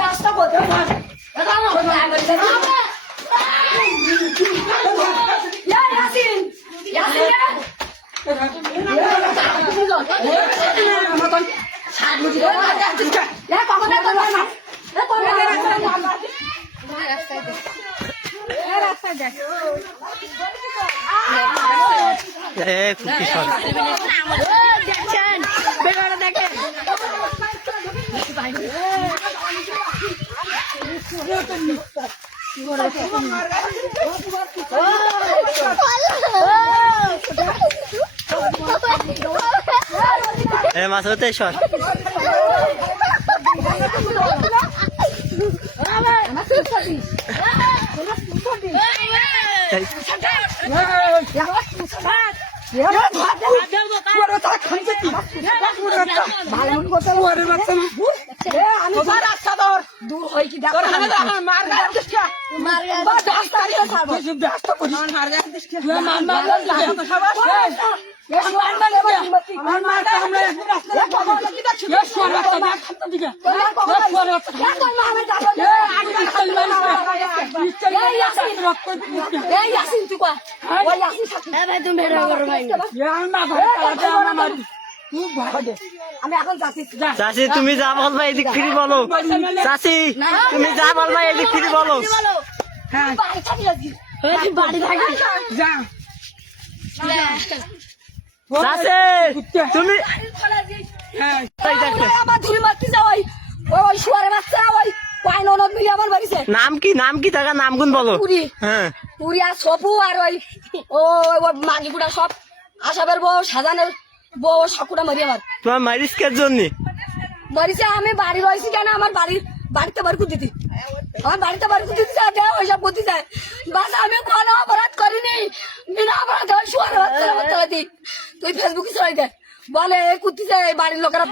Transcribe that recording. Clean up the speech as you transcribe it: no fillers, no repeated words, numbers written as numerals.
রাস্তা কোথায় মাছ হতে সর দূর হয় কি আমি এখন যাচ্ছি। চাষি তুমি যা বলবা এদিক ফিরে বলো। চাষি তুমি যা বলবা এদিক ফিরে বলো। বাড়ি থাকি চাষি তুমি আমার ধুলি মারতে যাওয়াই ওই শুয়ারে বাচ্চা ওই পাই ননদ মিলে আমার বাড়িতে। নাম কি নাম কি টাকা নাম গুন বলো। পুরি হ্যাঁ পুরি আর সপু আর ওই ও মাগিগুড়া সব আসাবের বউ সাজানের বউ সকুটা মারি আমার তোমার মারিস কে জন্য মরিছে। আমি বাড়ি রয়েছি কেন আমার বাড়িতে বাড়ি দিতি আমার বাড়িতে বাড়ি দিতে যায় ওইসব করতে যায় বাস আমি কোনো অপরাধ করিনি বিনা অপরাধ শুয়ারে বাচ্চা তুই ফেসবুকে চলাই দেয় বলে করতে যায় বাড়ির লোকেরা